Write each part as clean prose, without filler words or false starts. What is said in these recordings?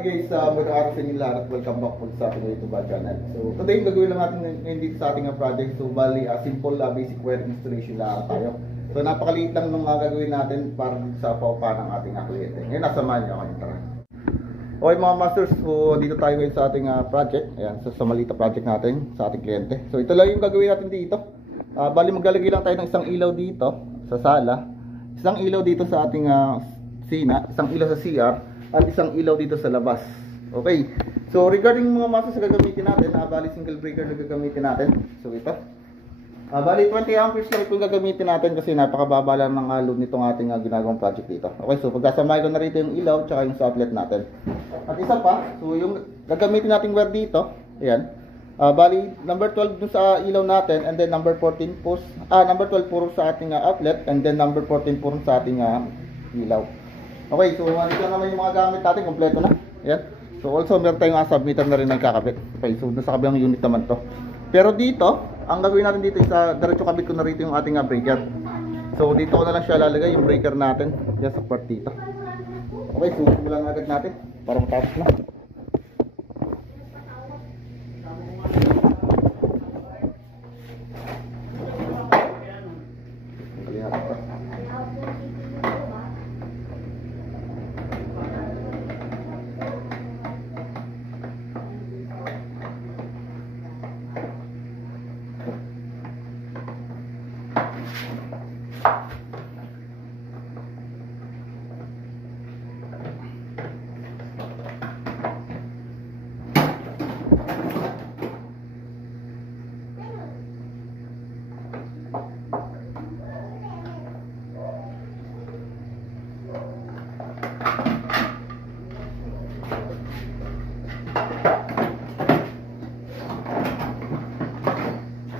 Hi guys, magandang araw sa inyo lahat at welcome back po sa ating YouTube channel. So today yung gagawin lang natin ngayon dito sa ating project. So bali, simple basic wiring installation lang tayo. So napakaliit lang nung gagawin natin para sa paupa ng ating kliyente. Ngayon nasamahan niyo ako yung tara. Okay mga masters, so dito tayo ngayon sa ating project. Ayan, so, sa maliit na project natin sa ating kliyente. So ito lang yung gagawin natin dito. Bali maglalagay lang tayo ng isang ilaw dito sa sala, isang ilaw dito sa ating sina, isang ilaw sa CR, at isang ilaw dito sa labas. Okay. So regarding mga masters sa gagamitin natin, bali single breaker na gagamitin natin. So ito. Bali 20 amperes lang itong gagamitin natin kasi napakababa lang ng load nitong ating ginagawang project dito. Okay, so pagkasamahin ko na rito yung ilaw tsaka yung sa outlet natin. At isa pa, so yung gagamitin nating wire dito, ayan. Bali number 12 dun sa ilaw natin, and then number 14 po, number 12 puro sa ating outlet, and then number 14 puro sa ating ilaw. Okay, so ito naman yung mga gamit natin, kompleto na. Ayan. So also meron tayong submeter na rin na kakabit. Okay, so doon sa kabilang unit naman to. Pero dito, ang gagawin natin dito is diretso kabit ko na rito yung ating breaker. So dito ko na lang siya lalagay yung breaker natin diyan sa part dito. Okay, so simulan agad natin para matapos na.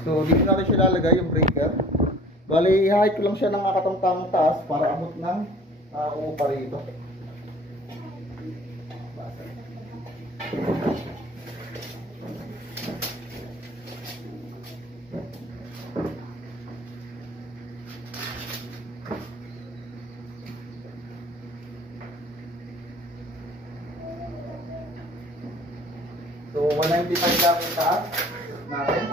So dito natin siya lalagay yung breaker. Bali, i-height ko lang siya ng katamtamang taas para abot ng uupa rito. So 195 lang yung taas natin.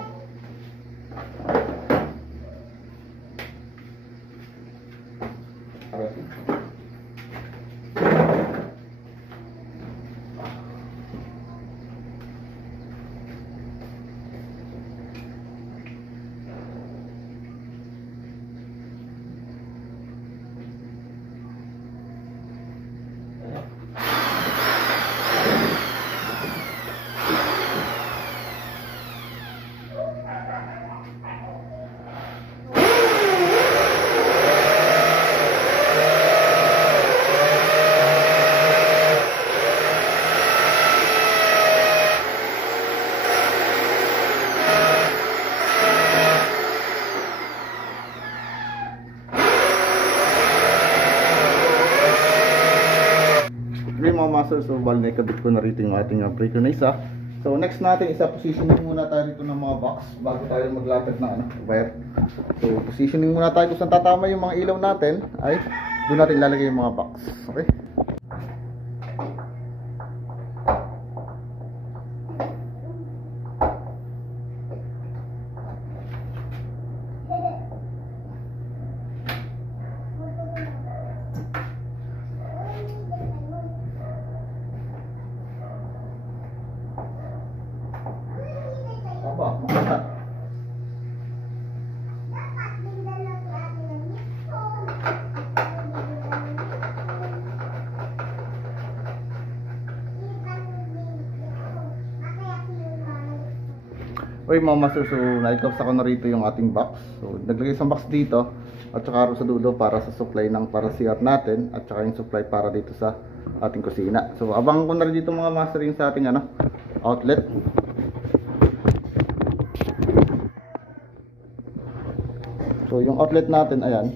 Mga master, so bali na ikabit ko na rito yung ating breaker na isa. So next natin positioning muna tayo dito ng mga box bago tayo maglatag ng wire. So positioning muna tayo kung saan tatama yung mga ilaw natin, ay doon natin lalagay yung mga box. Okay. Okay mga master, so na-itops ako na rito yung ating box. So naglagay isang box dito at saka sa dulo para sa supply ng para CR natin at saka yung supply para dito sa ating kusina. So abangan ko na rin dito mga master yung sa ating outlet. So yung outlet natin, ayan.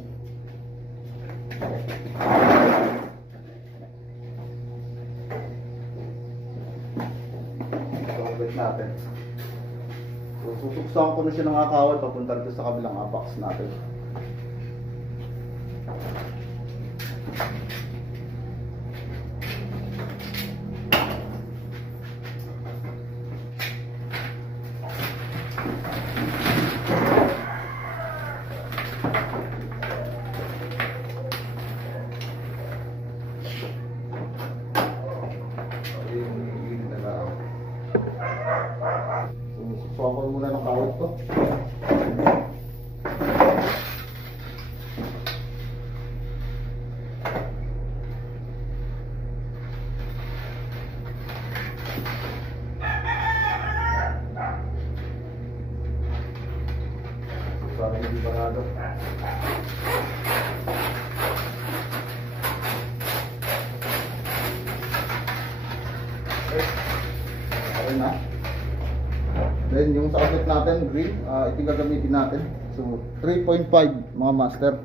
So outlet natin. So susuksan ko na siya ng kawal papunta dito sa kabilang box natin. Susuwan ko muna ng kawat ko. Para hindi barado. Okay na. Then yung sa outlet natin, grill, ito yung gagamitin natin. So 3.5 mga master.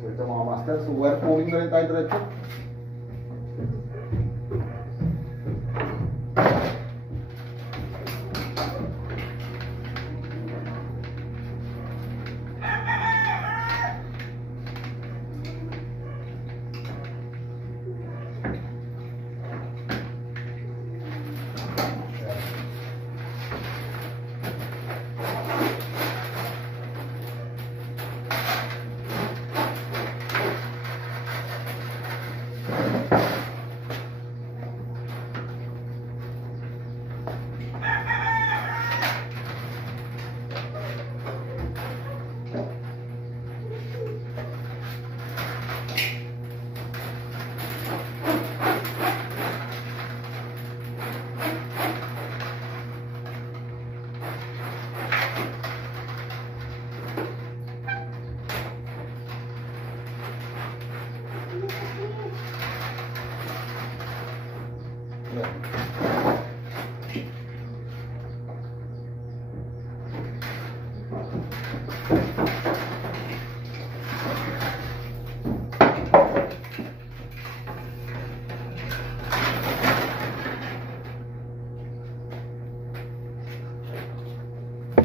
So ito mga master, so wire pulling na rin tayo diretso.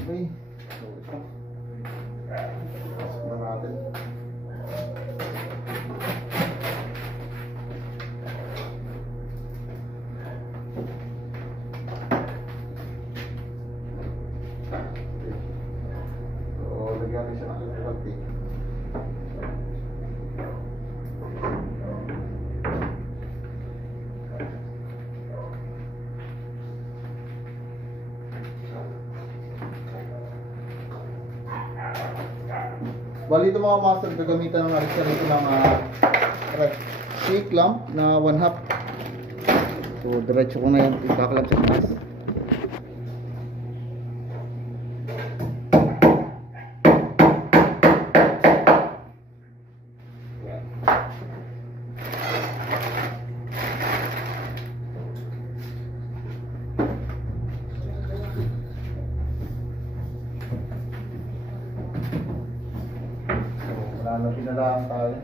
Okay. So ito. Pasok na natin. So, lagyan natin siya ng electrical tape. Bali ito mga master, gagamitan ng arista nito ng shake lamp na 1/2. So diretso ko na yan, ikakalap sa taas. Wala na pinalaan tayo.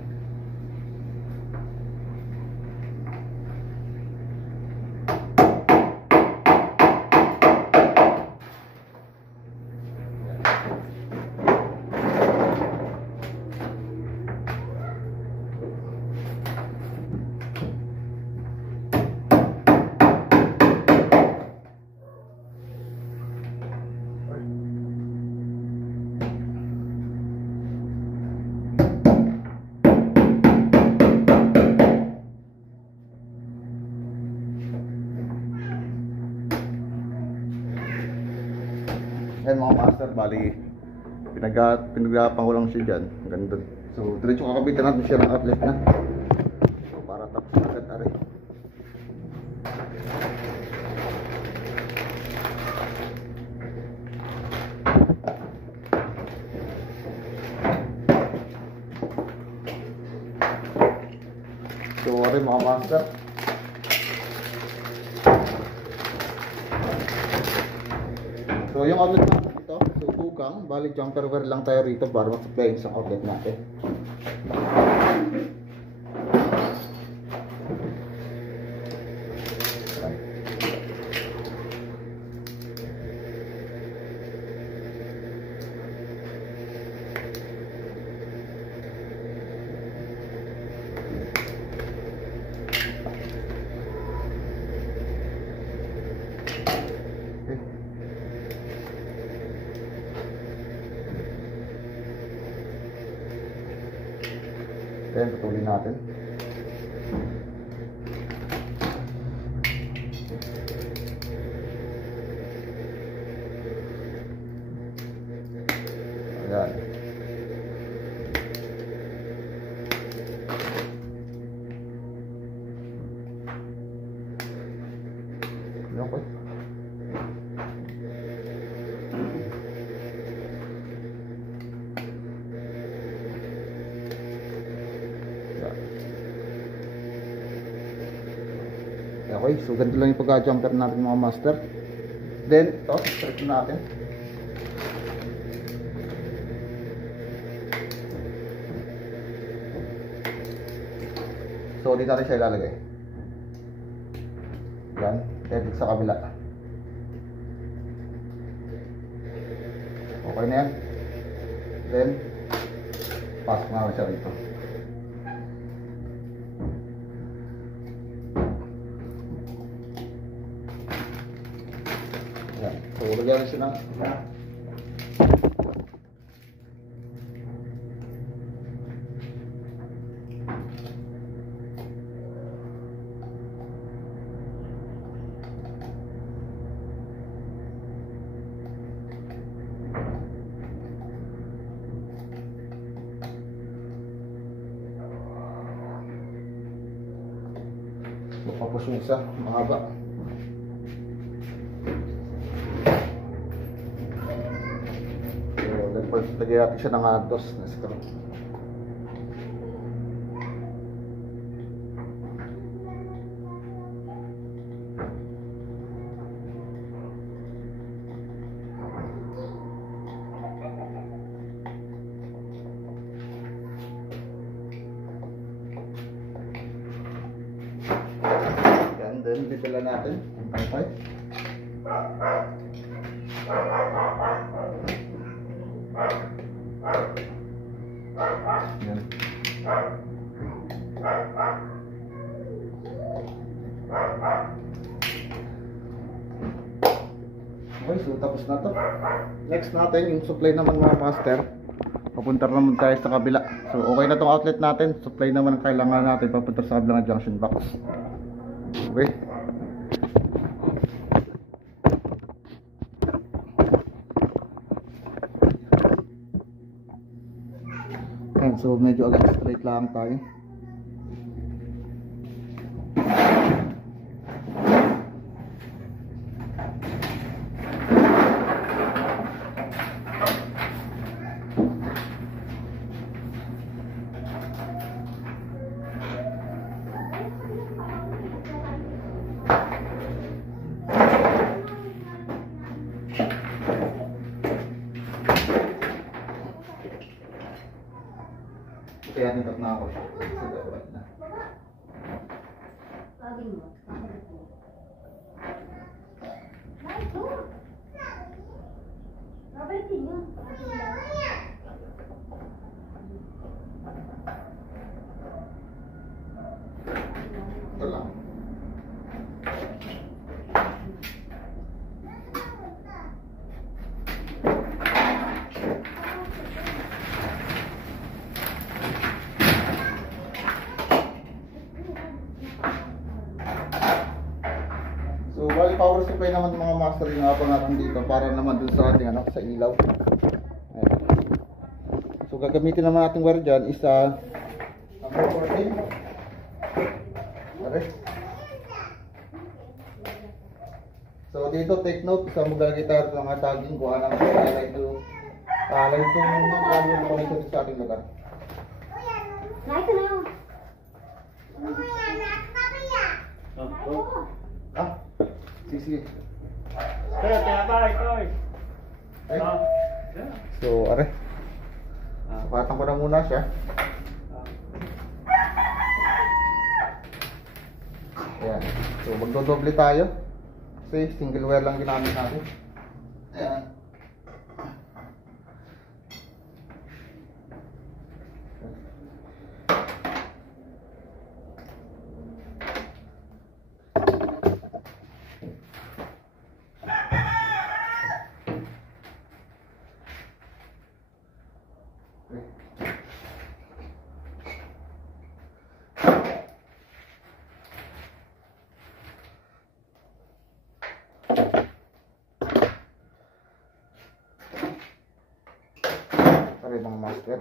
Ayan mga master, bali pinagapang ko lang siya dyan, hanggang doon. So, diretso kakabitan natin siya ng outlet na. So, para tapos na agad ari. So, ari mga master. So, yung outlet natin ito, so tugang, bali jumper wire lang tayo rito para mag-supply sa outlet natin. Then, patuloy natin. Ayan. Okay. Okay, so ganito lang yung pagka-jumper natin mga master. Then, ito, straight natin. So, dito natin siya ilalagay. Yan, then sa kabila. Okay na yan. Then, pasok naman siya rito. Yan. So, lagyan siya ng tapos yung isa, mahaba. So, lagyan natin siya ng dos na straw. Then, bibila natin ang pangpay. Yan. Okay, so tapos na to. Next natin, yung supply naman mga master. Papunta naman tayo sa kabila. So, okay na tong outlet natin. Supply naman ang kailangan natin papunta sa kabilang junction box. Okay. Ayan, so medyo agad straight lang tayo. Kaya nitok na ako siya. Sa dapat na. Lagi mo. Nabalitin yun. Ito lang. So, bali power supply naman mga master yung hapon natin dito para naman dun sa ating sa ilaw. Ayan. So, gagamitin naman natin wire dyan is number 14. Okay. So dito take note sa maglalagay tayo ng tagging kung anong line to connected sa ating lugar. Ah, sige. So, are. Sukatan ko na muna siya. Ayan. So, magdodoble tayo. Kasi single wire lang ginamit natin. Ayan. Sorry mga master.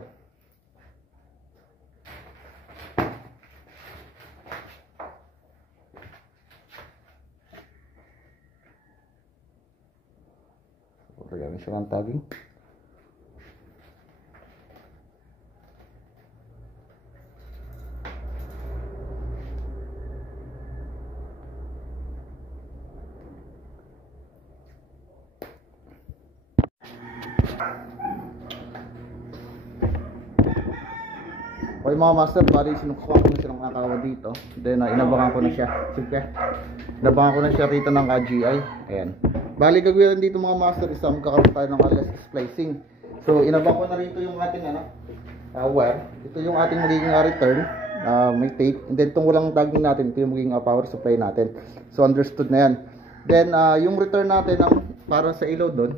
Lagyan siya ng tagging. Okay mga master, bali sinukuha ko na siya ng akawa dito. Then inabangan ko na siya. Sige. Inabangan ko na siya rito ng GI. Ayan. Bali gagawin dito mga master is magkakaroon tayo ng wireless splicing. So inabang ko na rito yung ating wire. Ito yung ating magiging return. May tape. And then itong walang tagging natin, ito yung magiging power supply natin. So understood na yan. Then yung return natin para sa ilaw doon.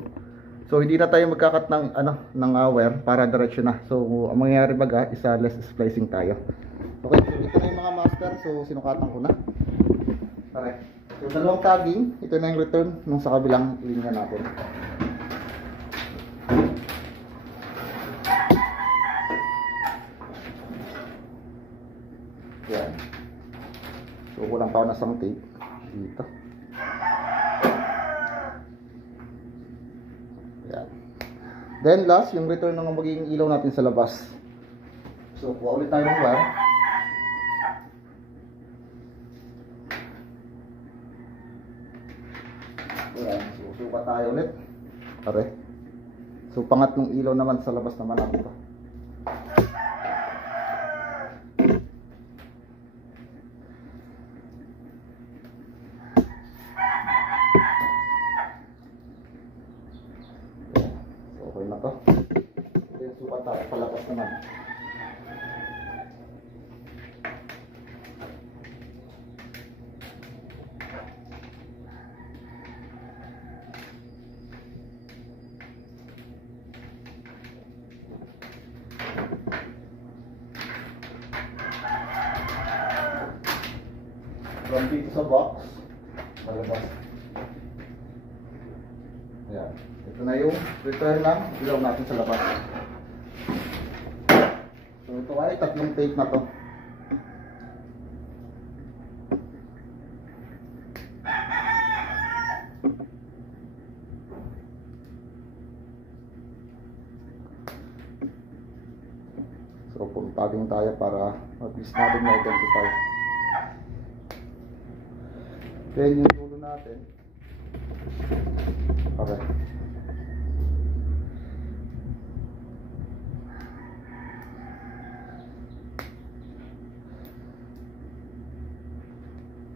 So hindi na tayo magkakat ng wire para diretso na. So ang mangyayari baga is less splicing tayo. Okay, so ito na yung mga master. So sinukatan ko na. Okay. So dalawang tagging, ito na yung return nung sa kabilang linya natin. Yan. So kulang pa ako na isang tape dito. Yan. Then last, yung return ng magiging ilaw natin sa labas. So kuha ulit tayo ng wire. Yan. So suka tayo ulit. Pare. So pangatlong ilaw naman sa labas naman natin ito. Okay na to. Then sukat tayo palabas naman. From dito sa box palabas. Ayan. Ito na yung return ng ilaw natin sa labas. So ito ay tatlong tape na to. So puntagin tayo para at least natin ma-identify. Then yung dulo natin. Okay.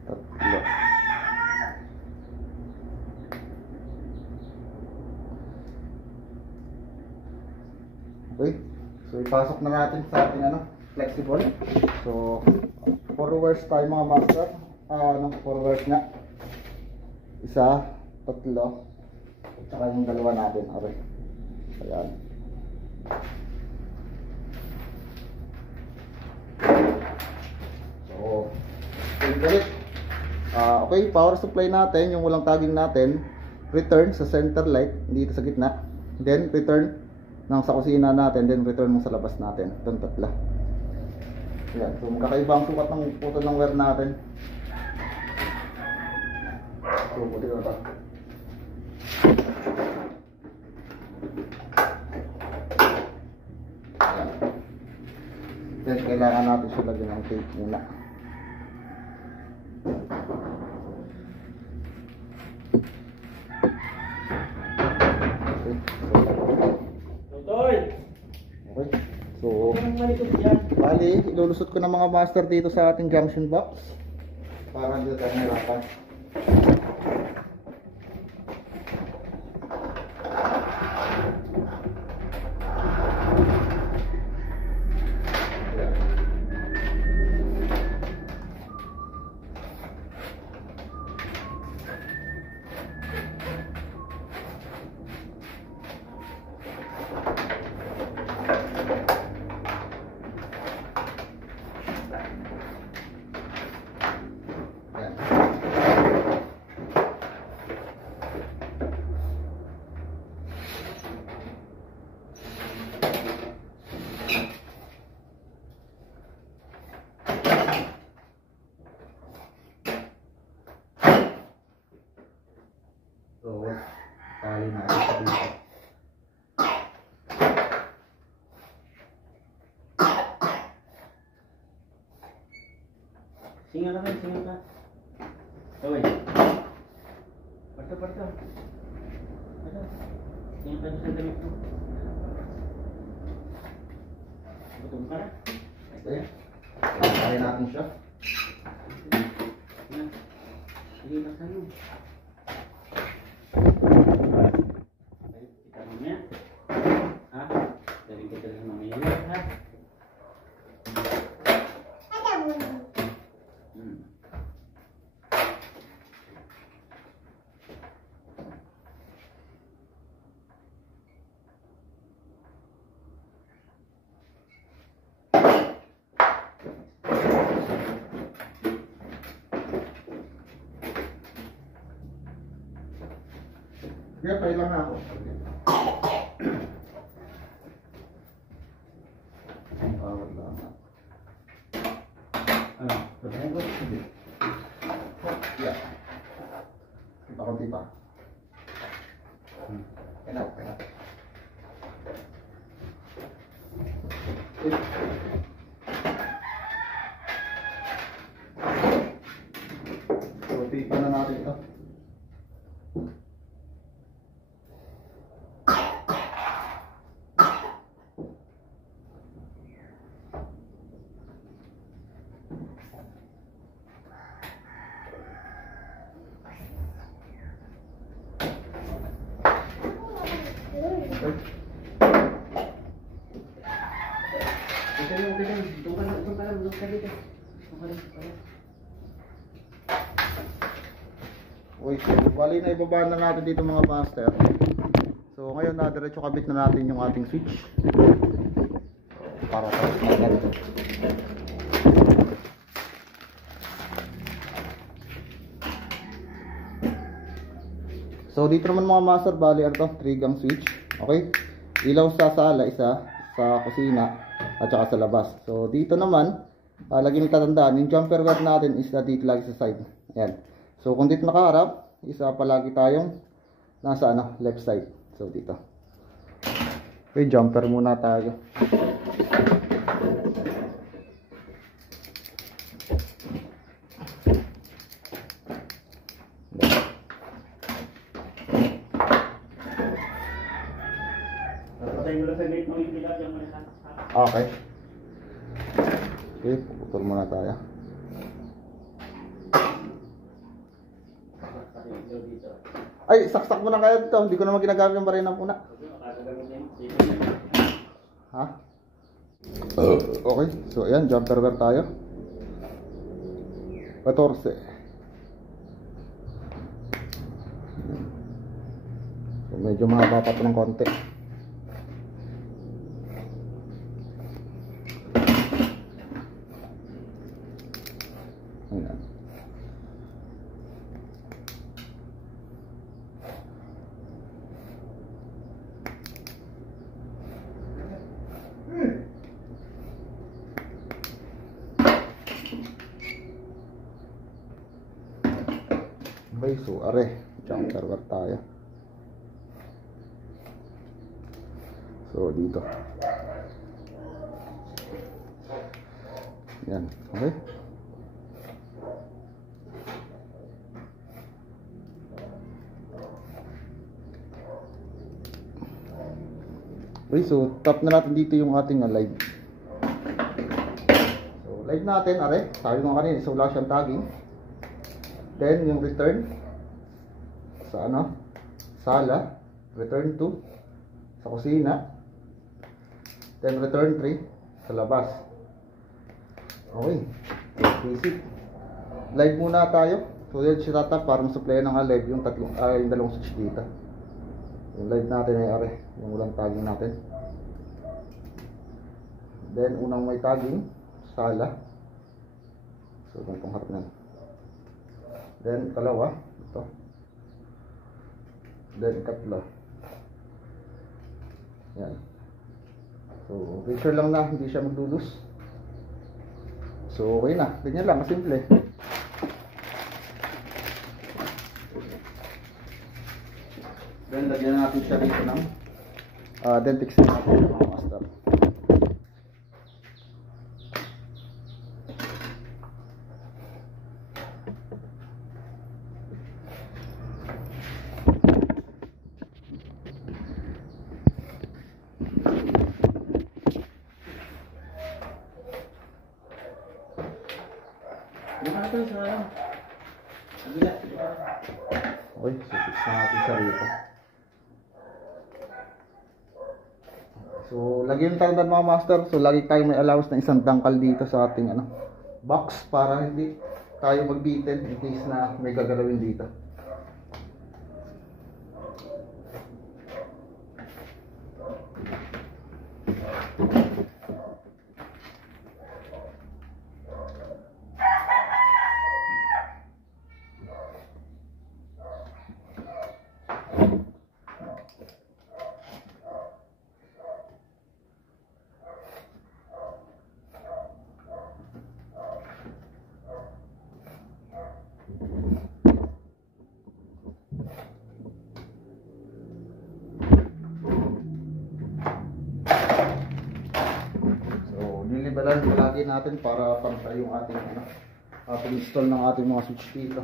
Tatlo. Okay. So ipasok na natin sa ating flexible. So 4 wires tayo mga master. Ng 4 wires nga. Isa, tatlo, at saka yung dalawa natin. Okay. Ayan. So, okay, power supply natin, yung walang tagging natin, return sa center light, dito sa gitna. Then, return ng sa kusina natin, then return mo sa labas natin. Itong tatla. Yan. So magkakaiba ang sukat ng putol ng wire natin. So puti na ito. Yan. Then kailangan natin siya lagyan ng tape muna. Okay. So, bali, ilulusot ko ng mga master dito sa ating junction box para hindi tayo nahirapan. So, tali na ito dito. Singa ka, singa ka. Oy. Parto. Ano? Singa ka sa damit mo. Gutom ka na? Okay. Tali natin siya. Sige, laksan mo. Kita mamaya. Ha? Galing kita lang mamaya, ha? Kaya tayo lang na ako. Bawat lang. Ano? Sabihin ko? Hindi. Yeah. Konti pa. Enough. So, tipan na natin ito. Uy, so bali na ibaba na natin dito mga master. So ngayon na diretso kabit na natin yung ating switch. Para sa ganito. So dito naman mga master, bali ano to, 3 gang switch. Okay? Ilaw sa sala, isa sa kusina at saka sa labas. So dito naman, lagi nyo tatandaan, yung jumper wire natin is na dito lagi sa side. Ayan. So kung dito nakaharap, isa palagi tayong nasa left side. So dito. Okay, jumper muna tayo. Okay. Okay, putol muna tayo. Ay, saksak mo na kaya dito. Hindi ko naman ginagamit yung barina muna. Ha? Okay, so ayan, jumper wire tayo. 14. So medyo mahaba pa ito ng konti. Ayan. Okay, so are, jump server tayo. So dito. Yan, okay. Okay, so tap na natin dito yung ating live. So live natin, are, sabi ko kanina, so wala siyang tagging. Then yung return sa ano, sala, return to sa kusina, then return 3 sa labas. Okay, so basic. Live muna tayo. So yun siya tatap para masuplayan ng live yung yung dalawang switch dito. Yung live natin ay are, yung walang tagging natin. Then unang may tagging, sala. So ganitong harap na. Then kalawa, ito. Then katlo. Yan. So picture lang na, hindi siya magdulus. So okay na, ganyan lang, simple. Then lagyan natin siya dito ng Dentix natin mga master. Okay, so fix na natin siya rito. So, lagyan tandaan mga master. So, lagi tayo may allowance na isang dangkal dito sa ating box para hindi tayo magbitin in case na may gagalawin dito. Nilibalan palagi natin para pantay yung ating ating install ng ating mga switch dito.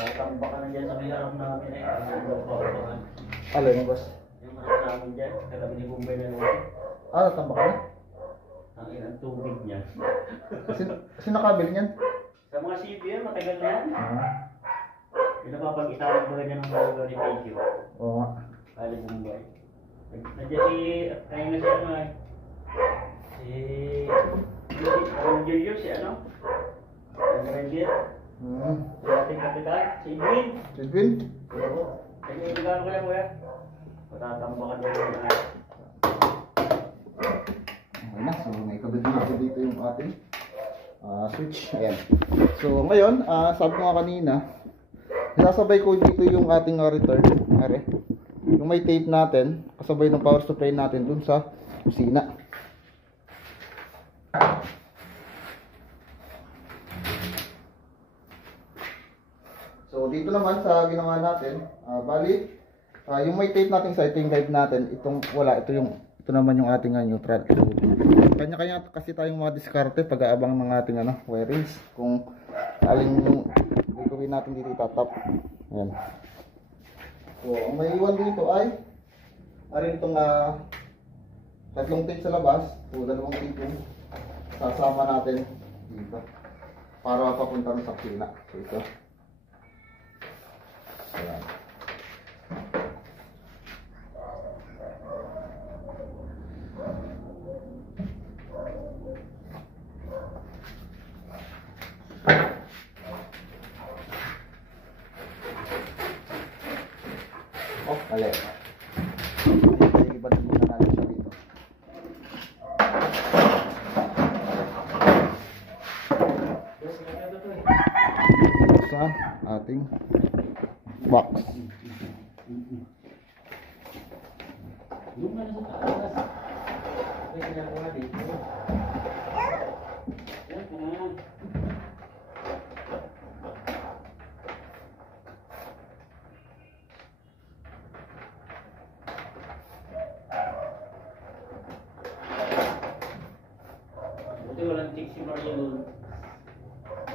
Tatamba ka na dyan sa may harap namin eh. Alin, boss? Yung harap namin dyan, katabi ni Bombay na naman. Natamba ka na? Ang ilang tubig niya. Sino nakabili niyan? Sa mga CBM, matagal na yan. Yung napapag-itawan ba ganyan ng mga ni Pedro? Oo nga. Kali Bombay. Nandiyan ayun na si ano eh. Si Julius, si ano? Ang Ranger. Si ating kapitan, si Edwin. Si Edwin? Oo. Kaya yung ko lang kuya. Matatambakan na yun. Okay na, so naikabit na natin dito yung ating switch. Ayan. So ngayon, sabi ko nga kanina, sasabay ko dito yung ating return. Yung may tape natin, kasabay ng power supply natin dun sa kusina. So dito naman sa ginawa natin, bali, yung may tape natin sa ito yung live natin, itong wala, ito naman yung ating neutral. So, kanya-kanya kasi tayong mga diskarte pag-aabang ng ating wirings kung alin yung gagawin natin dito itatap. Ayan. So, ang may iwan dito ay itong tatlong tape sa labas, o dalawang tape yung sasama natin dito para papunta sa kusina. So, ito. Ayan. Mali. Ibalik muna natin siya dito. Sa ating Box. Yung na sa taas. May ginagawa dito. Yan na. Buti walang chicks si Mario doon.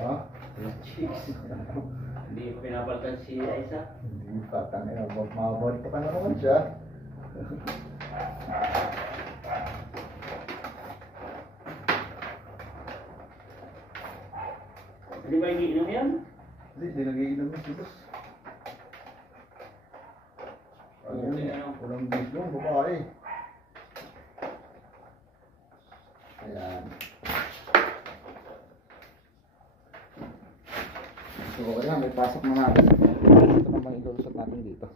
Ha? Walang chicks. Hindi ko pinapalitan si Aiza. Hindi pa, tangina. Mababalik pa na naman siya. Hindi ba iniinom yan? Hindi nagiinom yung silos. Ayun, walang bislo, babae. Ayan. So, ayan, may pasok na natin. Ito naman ilulusot natin dito.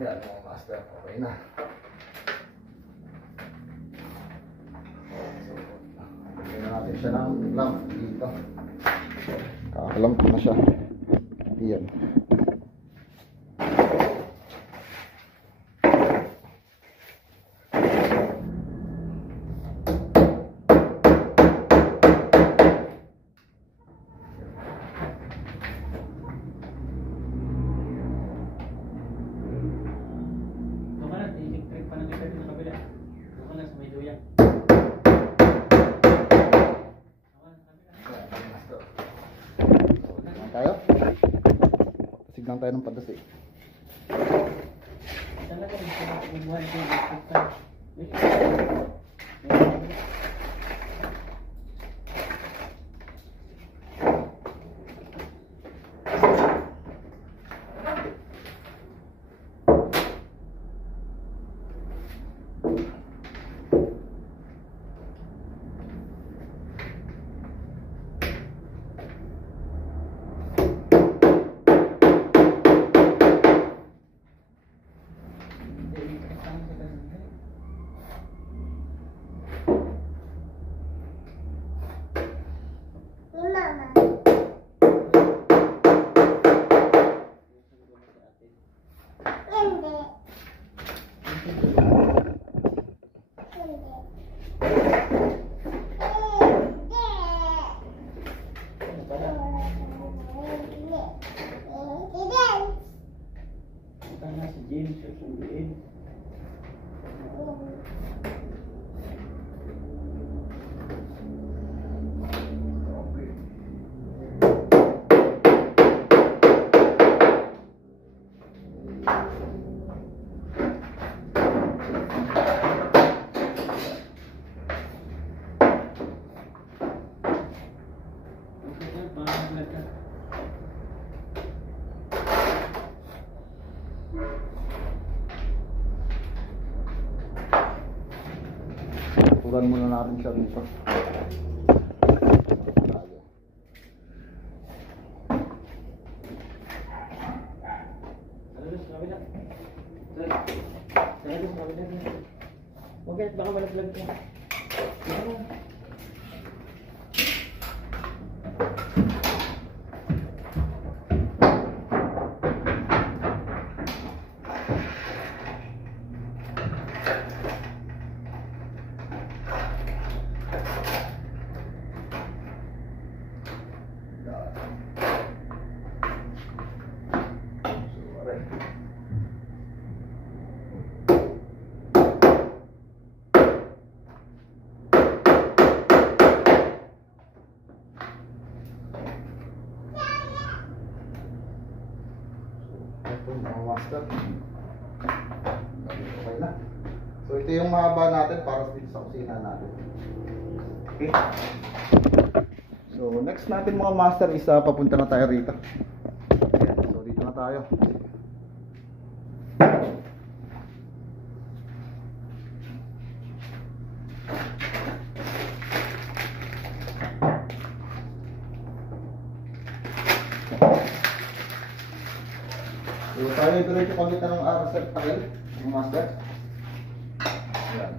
Yan mga master, okay na. So, lagyan na natin siya ng lamp dito. Kakalamp na siya. Yan. Tayo? Pasig lang tayo ng padasi. Talaga rin buhay ko. Si James susunduin. Turan muna natin siya dito. Huwag baka malaglag ka. master. Okay na. So ito yung mahaba natin para dito sa kusina natin. Okay. So next natin mga master is papunta na tayo rito. Ayan, so dito na tayo. So tayo diretso pagkita ng RSF tayo, mga master. Ayan.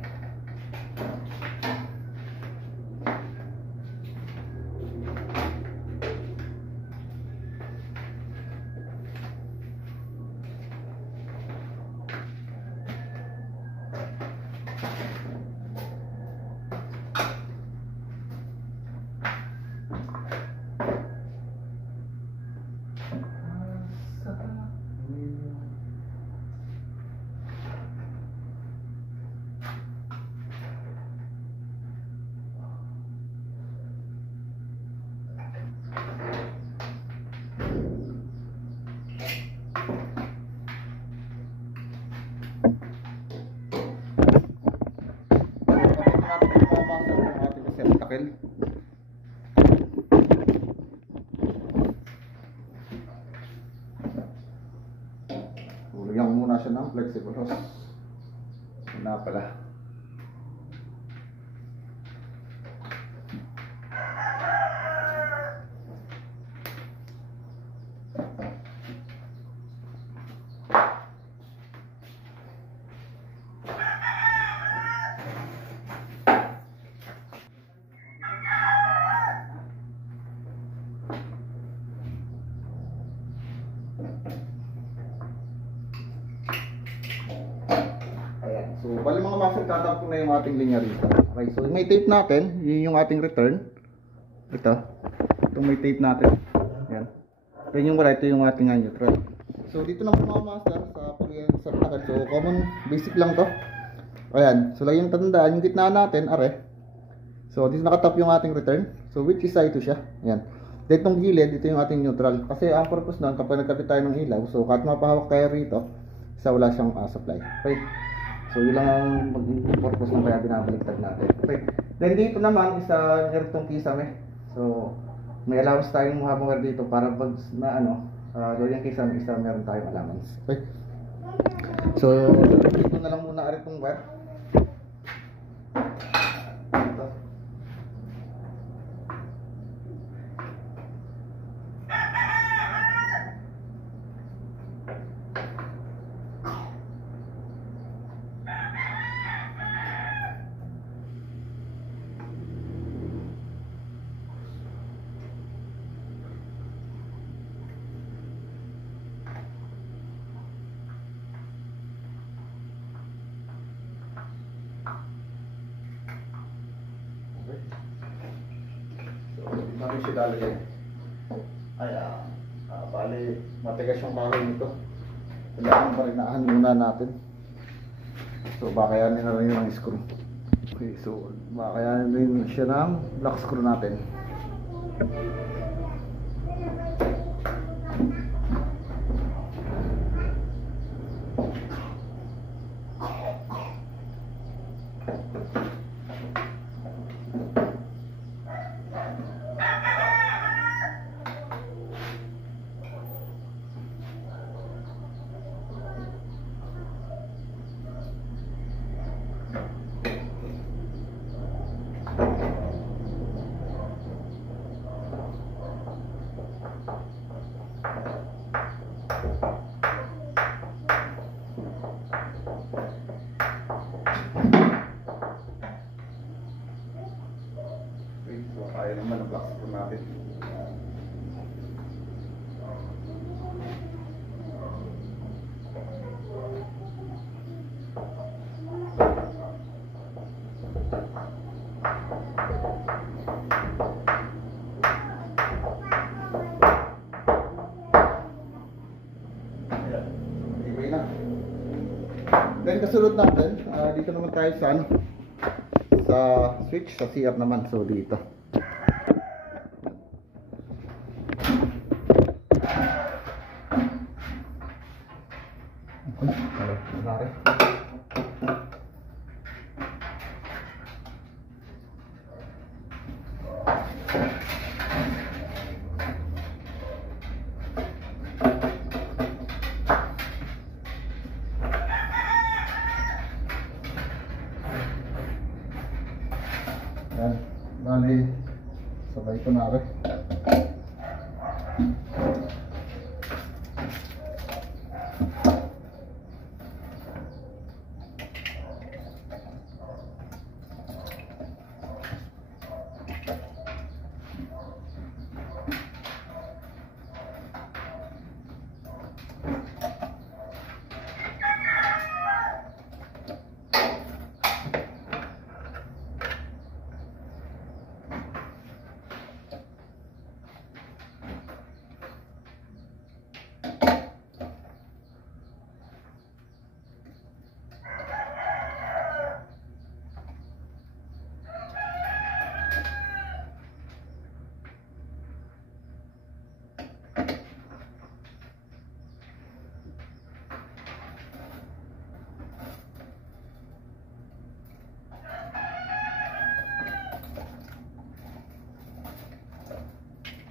Lagyan ko muna siya ng flexible hose. Na pala. So, bali mga master, tatap ko na yung ating linya rito. Okay, so may tape natin, yun yung ating return. Ito. Itong may tape natin. Yan. Yan yung wala, ito yung ating neutral. So, dito na po mga master, sa pagyan sa takal. So, common, basic lang to. Ayan. So, lagi yung tandaan, yung gitna natin, are. So, dito nakatap yung ating return. So, which is ito siya. Ayan. Dito itong gilid, ito yung ating neutral. Kasi ang purpose nun, kapag nagkapit tayo ng ilaw, so, kahit mapahawak tayo rito, isa wala siyang supply. Okay. So yun lang ang purpose ng kaya binabaliktad natin. Okay. Then dito naman isa nirtong kisame. So may allowance tayong habang dito para pag na ano, doon yung kisame isa meron tayong allowance. Okay. So dito na lang muna arit tong wire. Ito. Natin siya lalagay. Ay, bali, matigas yung kahoy nito. Kailangan parinahan muna natin. So, bakayanin na rin yung screw. Okay, so, bakayanin rin siya ng lock screw natin. Kaya naman ang block screw natin. Ayan. Ibay na. Then kasunod natin, dito naman tayo sa ano, sa switch, sa CR naman. So dito. Yan, bali, sabay ko na rin.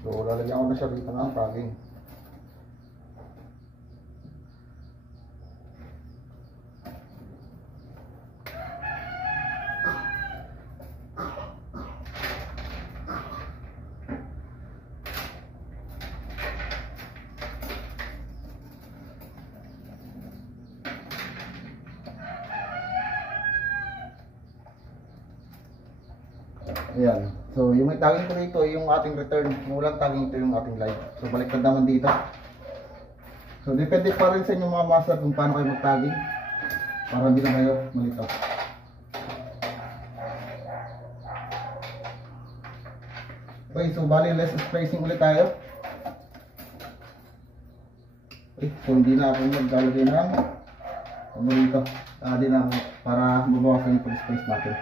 So, lalagyan ko na siya dito ng tagging. Ayan. So, yung may tagging ko dito, yung ating return. Yung walang tagging, ito yung ating live. So, baliktad naman dito. So, depende pa rin sa inyo mga master kung paano kayo mag-tagging. Para hindi na kayo malito. Okay, so bali less spacing ulit tayo. Okay, so hindi na ako maglalagay ng ano dito. Di na ako para mabawasan yung pag-space natin.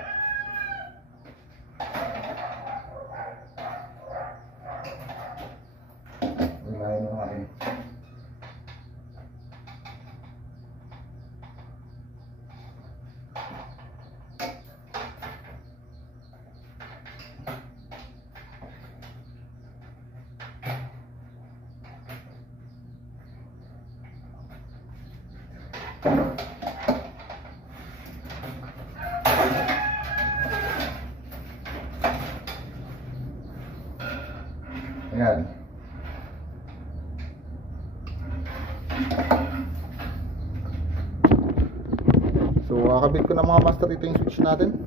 Ayan. So, kakabit ko na mga master ito yung switch natin.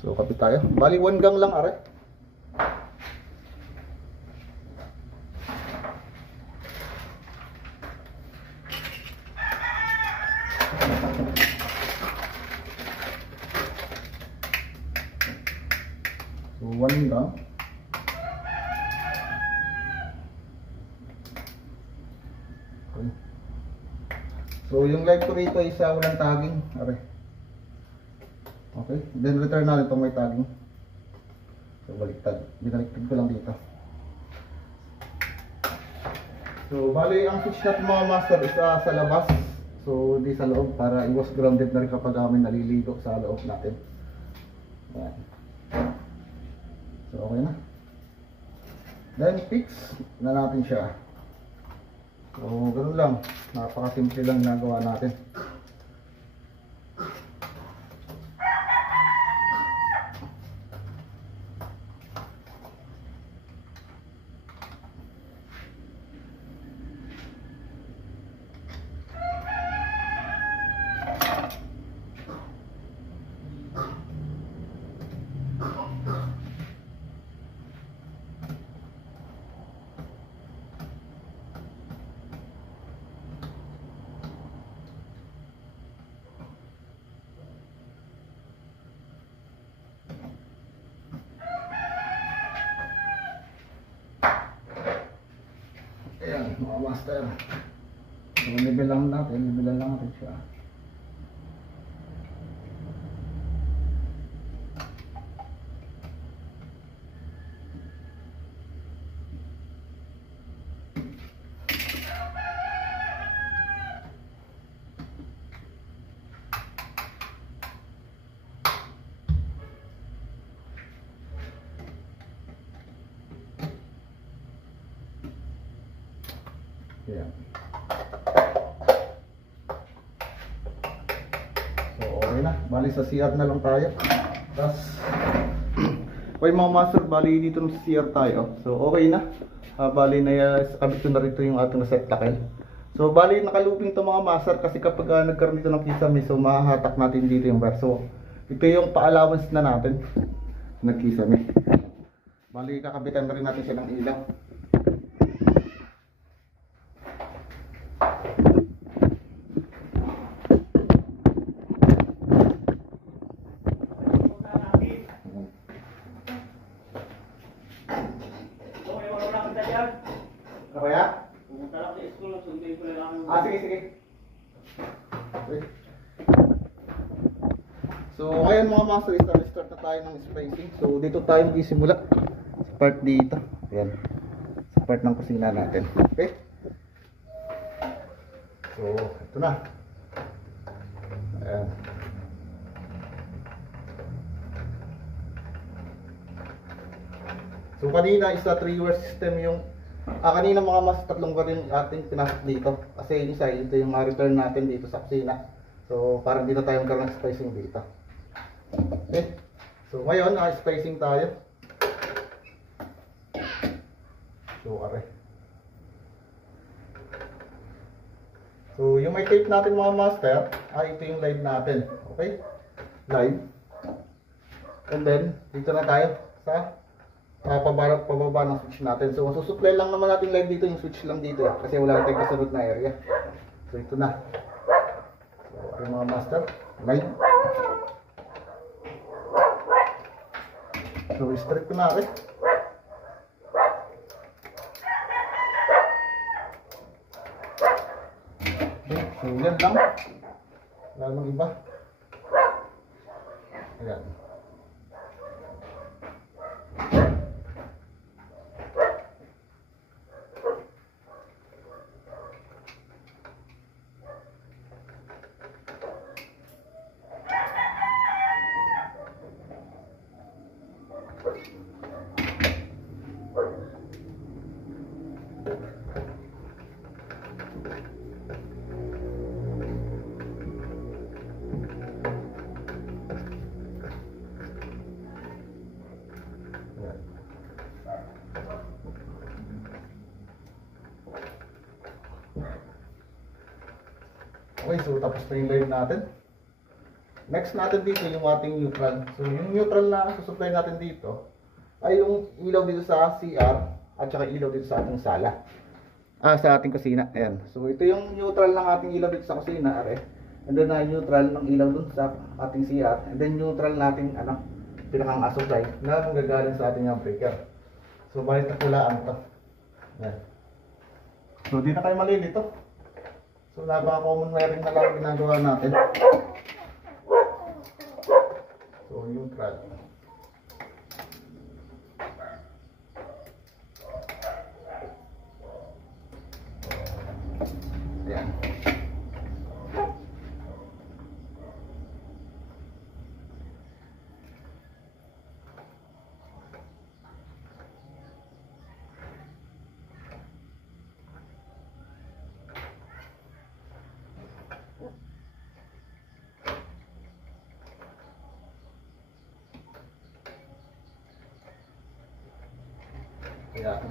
So, kapit tayo. Bali, 1 gang lang, are. So, 1 gang. Okay. So, yung live ko rito ay isa walang tagging, are. Okay, then return natin itong may tagging. So, baliktad. Binaliktad ko lang dito. So, bali, ang switch natin mga master is sa labas. So, di sa loob para iwas grounded na rin kapag kami naliligo sa loob natin. Ayan. So, okay na. Then, fix na natin siya. So, ganun lang. Napakasimple lang nagawa natin. Ayan, mga master. So, levelan lang natin siya. Ayan. So okay na, bali sa CR na lang tayo. Tapos okay mga master, bali dito ng CR tayo. So okay na. Bali na kabit ko na rito yung ating receptacle. So bali nakaluping to mga master kasi kapag nagkaroon dito ng kisame, so mahahatak natin dito yung wire. So ito yung pa-allowance na natin nagkisame. Bali kakabitan na rin natin siya ng ilaw. Kaya? Pumunta lang sa school, sundin ko lang. Sige, sige. Okay. So, ngayon mga master, start na tayo ng spacing. So, dito tayo magsisimula. Sa part dito. Ayan. Sa part ng kusina natin. Okay? So, ito na. Ayan. So, kanina is a 3-wire system yung kanina mga mas tatlong bar yung ating pinasok dito. Kasi yung isa, ito yung return natin dito sa kusina. So, parang dito tayo magkaroon ng spacing dito. Okay. So, ngayon, spacing tayo. So, are. So, yung may tape natin mga master, ito yung live natin. Okay? Live. And then, dito na tayo sa pababa ng switch natin. So, susupply lang naman natin live dito, yung switch lang dito kasi wala tayong kasunod na area. So, ito na. So, okay mga master, live. So, strip ko na rin. Okay, so yan lang. Wala namang iba. Ayan. Okay, so tapos na yung live natin. Next natin dito yung ating neutral. So yung neutral na susupply natin dito ay yung ilaw dito sa CR at saka ilaw dito sa ating sala. Sa ating kusina. Ayan. So ito yung neutral ng ating ilaw dito sa kusina, are. And then neutral ng ilaw dun sa ating CR. And then neutral nating pinakang supply na manggagaling sa ating breaker. So balik na pulaan ito. Ayan. So di na kayo malilito. So napaka-common wiring na lang ginagawa natin. So neutral. Ayan. Ayan.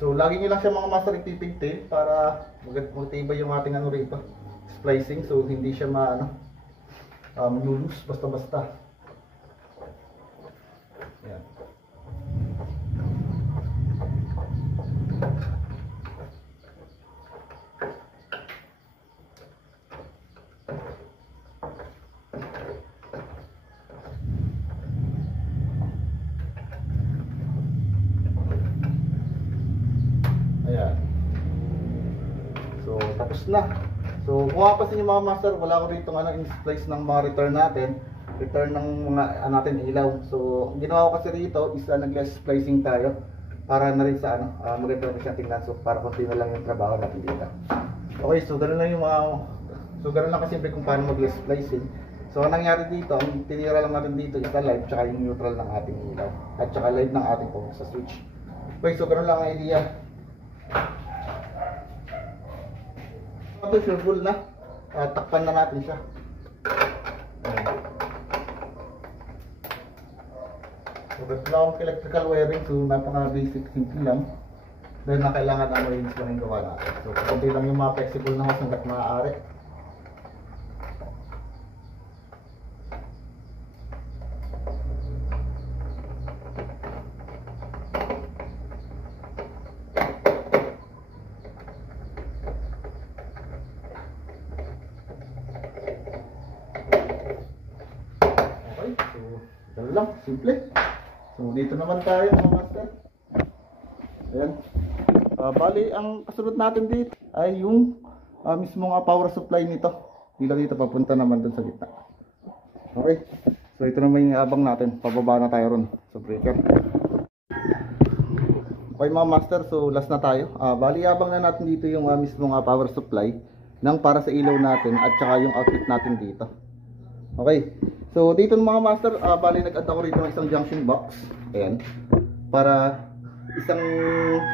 So, lagi nyo lang siya mga master ipipigtil para magtibay yung ating rito. Splicing, so hindi siya lulus basta-basta. Ayan. Ayan. So, tapos na. So, kung mapapansin nyo mga master, wala ko rito in-splice ng mga return natin. Return ng mga natin ilaw. So, ginawa ko kasi rito is nag-splicing tayo para na rin sa maganda rin siya tingnan. So, para konti na lang yung trabaho natin dito. Okay, so ganoon lang yung ganoon lang kasi kung paano mag-splicing. So, ang nangyari dito, ang tinira lang natin dito is live tsaka yung neutral ng ating ilaw. At tsaka live ng ating phone sa switch. Okay, so ganoon lang ang idea. master, sure full na. Takpan na natin siya. So, that's electrical wiring. So, napaka-basic, simple lang. Dahil na kailangan na arrange lang yung gawa natin. So, kunti lang yung mga flexible na hose hanggat maaari. Ganun lang, simple. So dito naman tayo mga master. Ayan. Bali, ang kasunod natin dito ay yung mismo nga power supply nito. Dito papunta naman dun sa gitna. Okay. So ito naman yung abang natin. Pababa na tayo ron sa breaker. Okay mga master, so last na tayo. Bali, abang na natin dito yung mismo nga power supply ng para sa ilaw natin at saka yung outlet natin dito. Okay. So dito mga master, bali nag-add ako rito ng isang junction box. Ayan. Para isang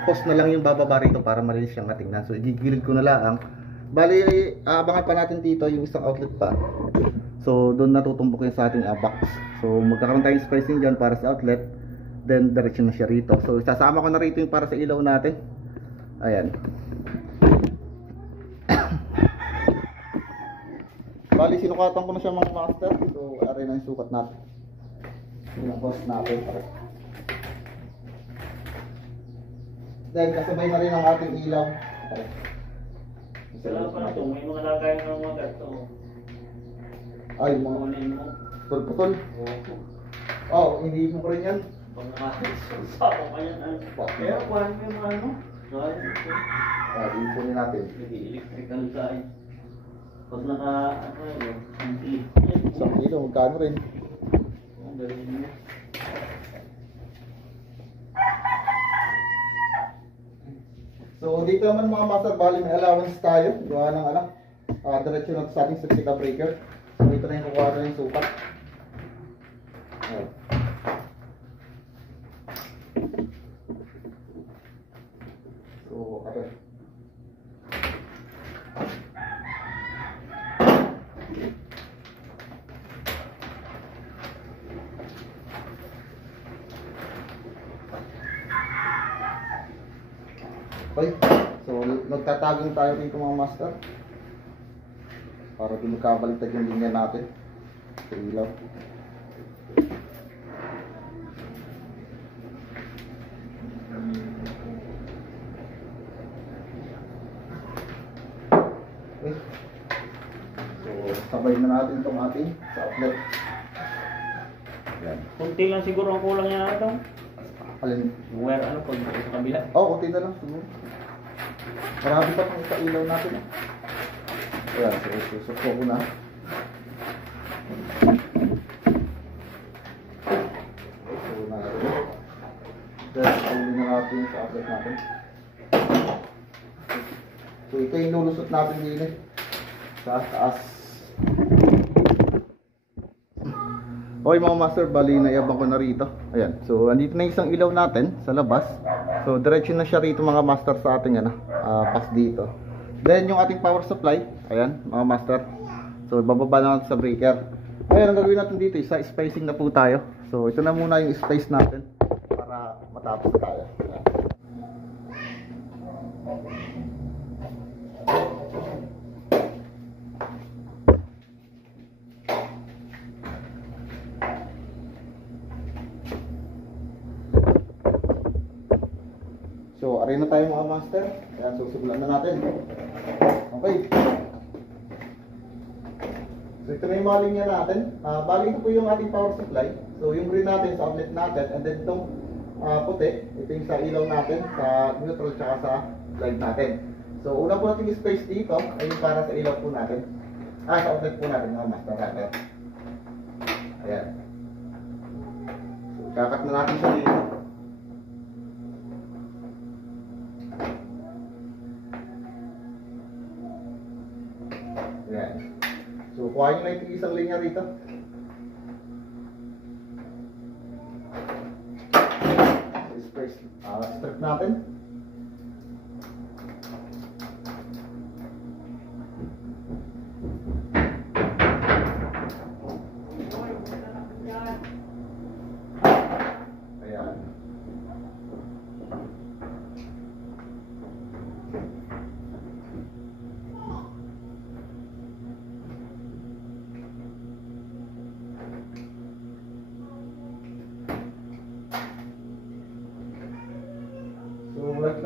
post na lang yung bababa rito para malinis siyang matingnan. So igigilid ko na lang. Bali, abangan pa natin dito yung isang outlet pa. So doon natutumbok yung sa ating box. So magkakaroon tayong spacing dyan para sa outlet. Then diretso na siya rito. So isasama ko na rito yung para sa ilaw natin. Ayan. Bali, sinukatan ko na siya mga master. So, aray na yung sukat natin. Yung post natin. Then, kasabay na rin ang ating ilaw. Wala pa na ito. May mga lagay ng mga gato. Ay, mga putol-putol. Oh, hindi mo ko rin yan. Pag nakasama pa yan. Kaya kuhan mo yung ano. Ipunin natin. Electrical side. Pag naka, ang clip. Isang kilo, magkano rin. Ang galing mo. So, dito naman mga master, bali may allowance tayo. Gawa ng diretso na sa ating circuit breaker. So, ito na yung kukuha na yung sukat. So, okay. Okay, so nagtatagong tayo dito mga master para di magkabaliktad yung linya natin sa ilaw. Okay, so sabay na natin itong ating sa outlet. Yan. Kunti lang siguro ang kulang niya ito. Alin? Wire ano pag sa kabila. Kunti na lang siguro. Marami pa pang sa ilaw natin. Ayan, so susukso ko na. So na natin. Then, uli na natin sa outlet natin. So ito yung lulusot natin din sa taas. Okay mga master, bali naiyabang ko na rito. Ayan, so andito na isang ilaw natin sa labas. So diretso na siya rito mga master sa ating pass dito. Then yung ating power supply, ayan mga master. So bababa na natin sa breaker. Ayan, ang gagawin natin dito, isa spacing na po tayo. So ito na muna yung space natin para matapos tayo. Ayan. So, aray na tayo mga master. Ayan, susubulan na natin. Okay. So, ito na yung mga linya natin. Bali ito po yung ating power supply. So, yung green natin sa outlet natin. And then itong puti, ito yung sa ilaw natin, sa neutral tsaka sa light natin. So, una po natin yung space dito ay yung para sa ilaw po natin. Sa outlet po natin mga master. Ayan. So, kakat na natin siya dito. Ayan. So, kuha nyo na yung isang linya rito. Strip natin.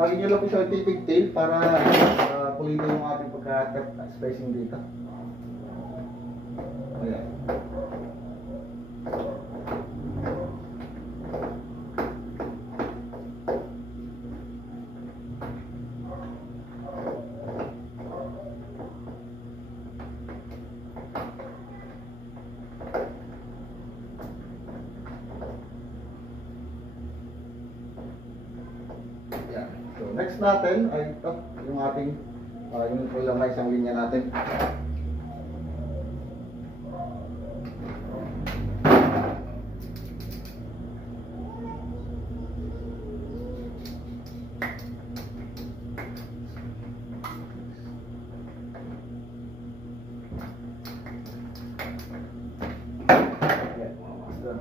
lagi nyo lang po siya yung pigtail para pulido yung ating pagka-cut spacing dito. Ayan. So next natin ay ito, yung ating yung lang na isang linya natin. Ayan, mga master.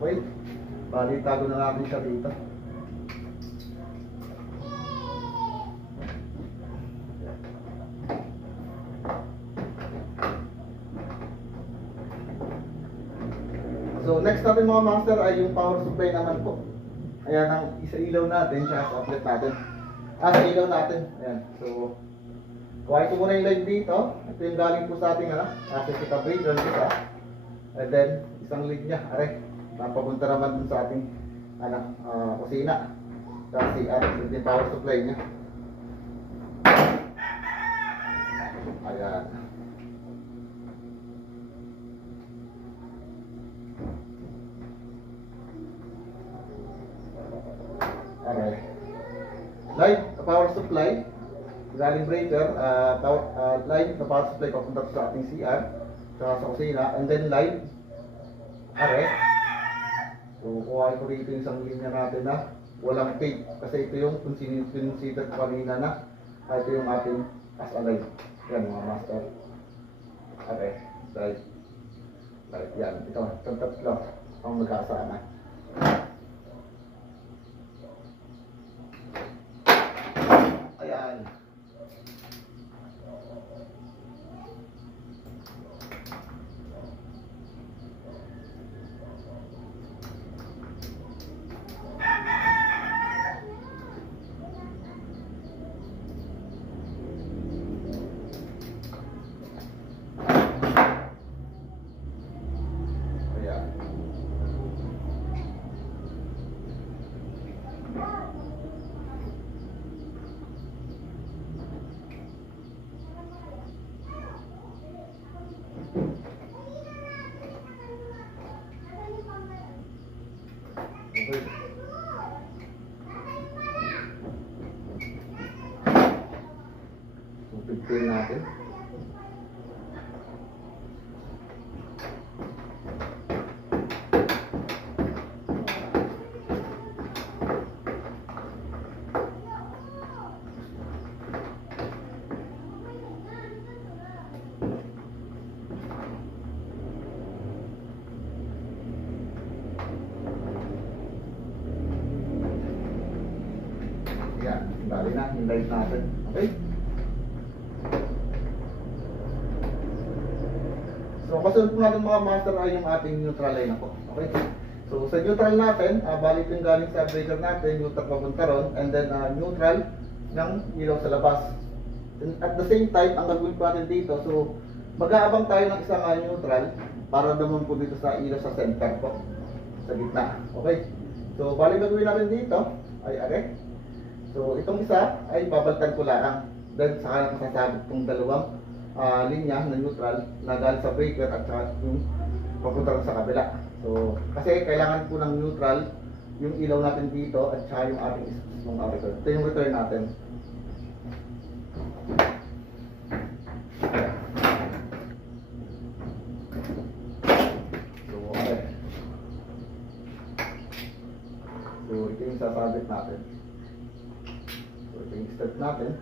Okay, bali tago na natin siya dito. So next natin mga master ay yung power supply naman po. Ayan ang isa ilaw natin, siya sa outlet natin. Sa ilaw natin. Ayan. So kuhain ko muna yung line dito. Ito yung galing po sa ating kita breaker kita. And then isang lead niya, are. Napapunta naman dun sa ating kusina. Kasi ito yung power supply niya. Ayan. Alright. Light power supply, galing breaker, line na power supply papunta sa ating CR, sa kusina, and then line. Alright. So, kuha ko rito yung isang linya natin na walang tape. Kasi ito yung considered kanina na ito yung ating as-align. Yan mga master. Okay. Right. Right. Yan. Ito. Itong tatlo ang magkasama. Ayan. Okay. So, pigtail natin. Yan, bali na, yung light natin. Okay? So, kasunod po natin mga master ay yung ating neutral line na po. Okay? So, sa neutral natin, bali ito yung galing sa breaker natin, neutral papunta ron, and then neutral ng ilaw sa labas. And at the same time, ang gagawin po natin dito, so, mag-aabang tayo ng isang neutral para naman po dito sa ilaw sa center po, sa gitna. Okay? So, bali gagawin natin dito ay are. So, itong isa ay babaltan ko lang. Then, saka masasabit itong dalawang linya na neutral na galing sa breaker at saka yung papunta sa kabila. So, kasi kailangan po ng neutral yung ilaw natin dito at saka yung ating isang return. Ito yung return natin. So, okay. So, ito yung sasabit natin. So, ito yung step natin.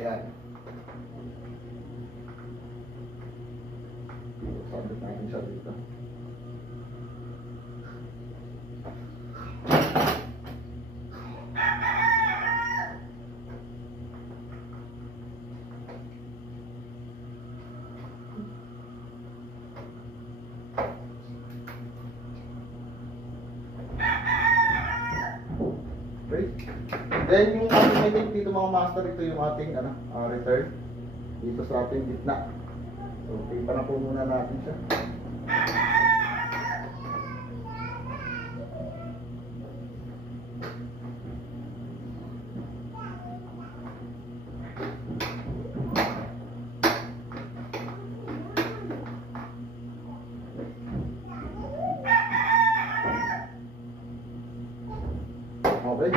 Ayan. Sabit natin siya dito. Okay. Then yung ating may tape dito mga master, ito yung ating return dito sa ating gitna. So, tape na po muna natin siya. Okay.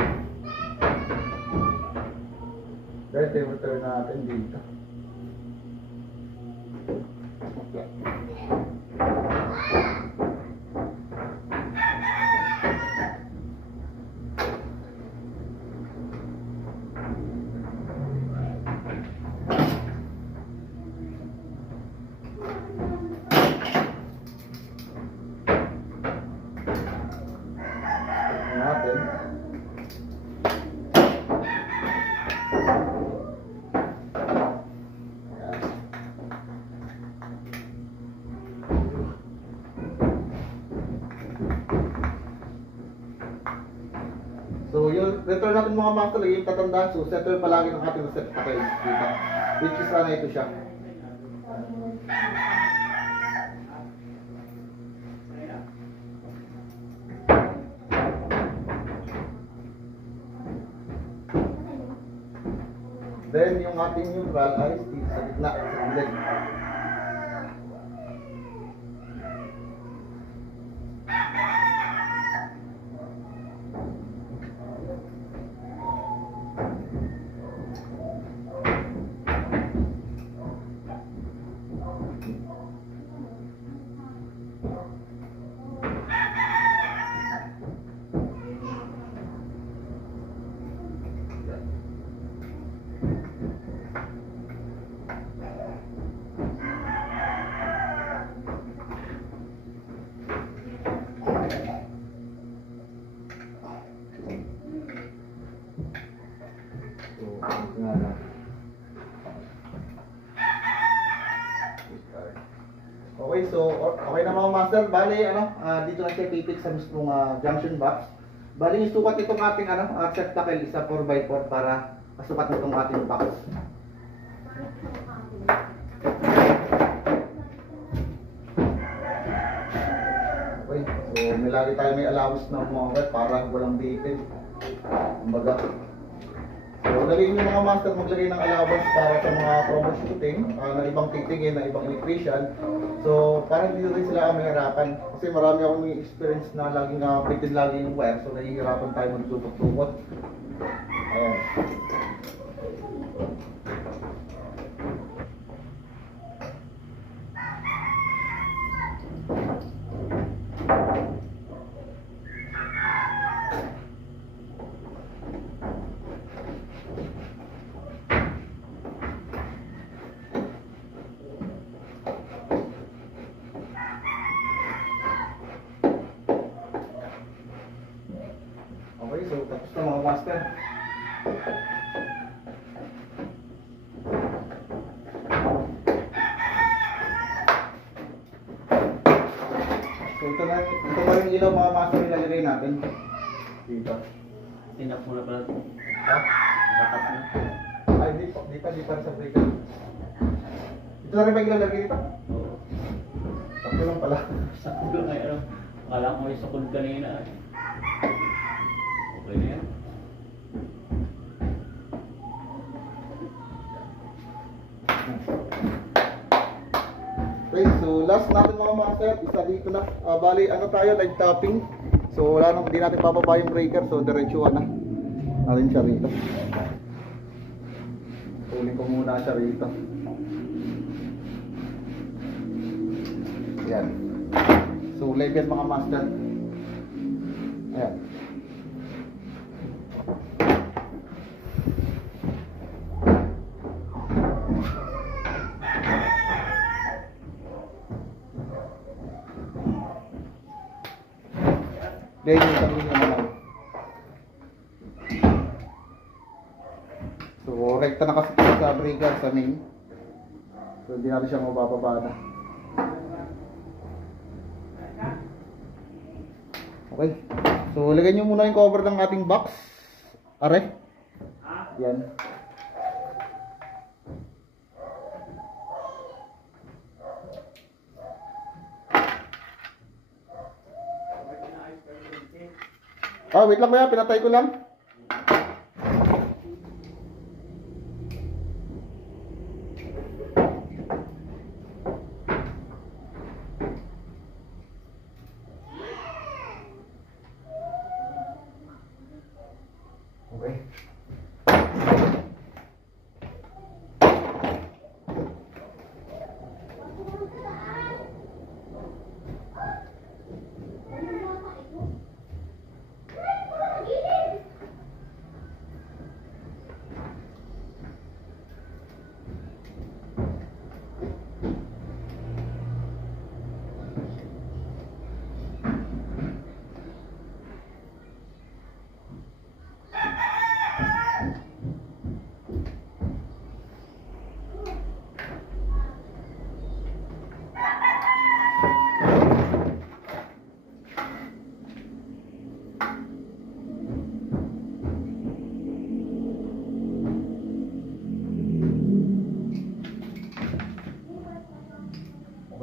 Then, return natin dito. Natin. So, yung return natin mga master, lagi yung tatandaan. So, settle palagi ng ating set package dito. Which is ito siya. Then, yung ating neutral ay dito sa gitna, sa gilid. Okay, so okay na mga master. Bali, dito na siya pipit sa mismong junction box. Bali, yung sukat itong ating set tackle isa 4x4 para masukat nitong ating box. Okay, so nilagi tayo may allowance na mga para walang bitin. Kumbaga. So, lagay nyo mga master, maglagay ng allowance para sa mga troubleshooting, na ibang titingin, na ibang electrician. So, parang hindi rin sila mahirapan. Kasi marami akong experience na laging bitin lagi yung wire. So, nahihirapan tayo magsutot-sutot. Ayan. master. So ito na yung ilaw mga master ilalagay natin. Dito. Tinap mo na pala. Ha? Nakatap na. Ay, di pa sa breaker. Ito na rin ba ilalagay dito? Oo. Sakto lang pala. Sakto lang ano. Akala ko may sukod kanina. Okay na yan. Okay, so last natin mga master, isa dito na. Bali, ano tayo, live tapping. So wala nang, hindi natin bababa yung breaker, so diretsuhan na. Natin siya rito. Tuling ko muna siya rito. Yan. So live yan mga master. Ayan. Then yung sabihin naman lang. So rekta na kasi sa breaker sa main. So hindi natin siya mabababa na. Okay. So lagyan nyo muna yung cover ng ating box. Are. Yan. Wait lang kuya, pinatay ko lang. Okay.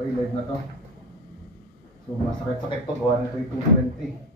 Okay, live na to. So masakit-sakit to, gawa nito yung 220.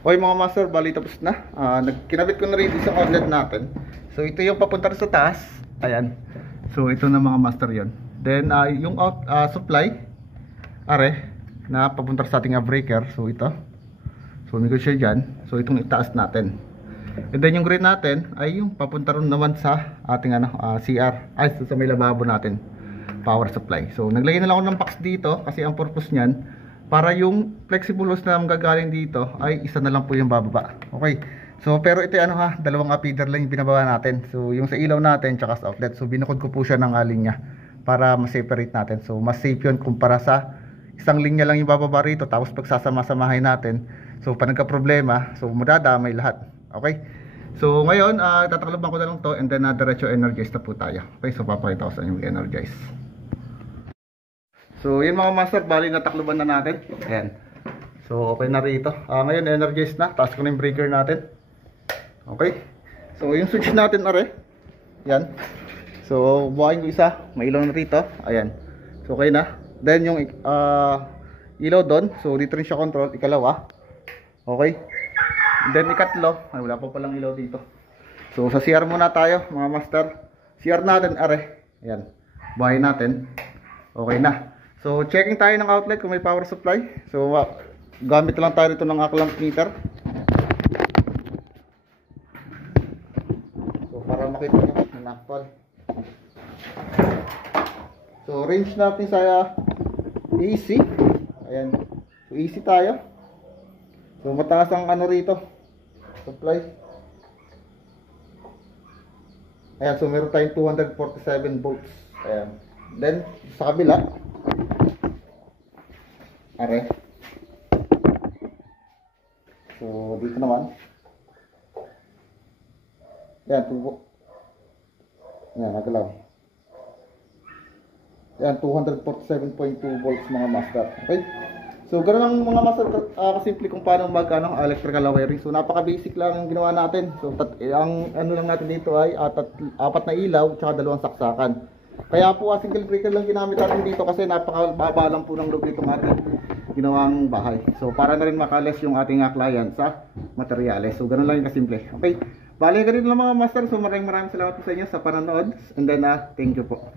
Okay mga master, bali tapos na. Kinabit ko na rin isang outlet natin. So ito yung papunta sa taas. Ayan. So ito na mga master yon. Then yung supply are na papunta sa ating breaker. So ito. So umikot siya dyan. So itong itaas natin. And then yung green natin ay yung papunta rin naman sa ating CR. Ay sa may lababo natin. Power supply. So naglagay na lang ako ng box dito kasi ang purpose niyan para yung flexible hose na magagaling dito ay isa na lang po yung bababa. Okay. So pero ito dalawang feeder lang yung binababa natin. So yung sa ilaw natin tsaka sa outlet. So binukod ko po siya ng linya para ma-separate natin. So mas safe yun kumpara sa isang linya lang yung bababa rito tapos pagsasama-samahin natin. So pag nagka-problema, so madadamay lahat. Okay. So ngayon tatakloban ko na lang to and then diretso energize na po tayo. Okay. So papakita ko sa inyo mag-energize. So yun mga master, bali natakluban na natin. Ayan. So okay na rito. Ngayon energized na. Taas ko na yung breaker natin. Okay. So yung switch natin are. Yan. So buhayin ko isa. May ilaw na rito. Ayan. So okay na. Then yung ilaw doon. So dito rin siya control. Ikalawa. Okay. Then ikatlo. Ay wala pa palang ilaw dito. So sa CR muna tayo mga master. CR natin are. Ayan. Buhayin natin. Okay na. So checking tayo ng outlet kung may power supply. So gamit lang tayo nito ng clamp meter. So para makita nyo na actual. So range natin sa AC. Ayan. So AC tayo. So mataas ang ano rito. Supply. Ayan. So meron tayong 247 volts. Ayan. Then sa kabila. Are. So dito naman. Yan, yan, nagalaw. Yan, 247.2 volts mga master. Okay? So ganoon lang mga master, kasimple kung paano electrical wiring. So napaka basic lang ang ginawa natin. So ang ano lang natin dito ay apat na ilaw tsaka dalawang saksakan. Kaya po single breaker lang ginamit natin dito kasi napakababa lang po ng loob nitong ating ginawang bahay. So para na rin makalas yung ating client sa materyales. So ganun lang yung kasimple. Okay. Bali ganito lang mga master. So maraming salamat po sa inyo sa panonood. And then thank you po.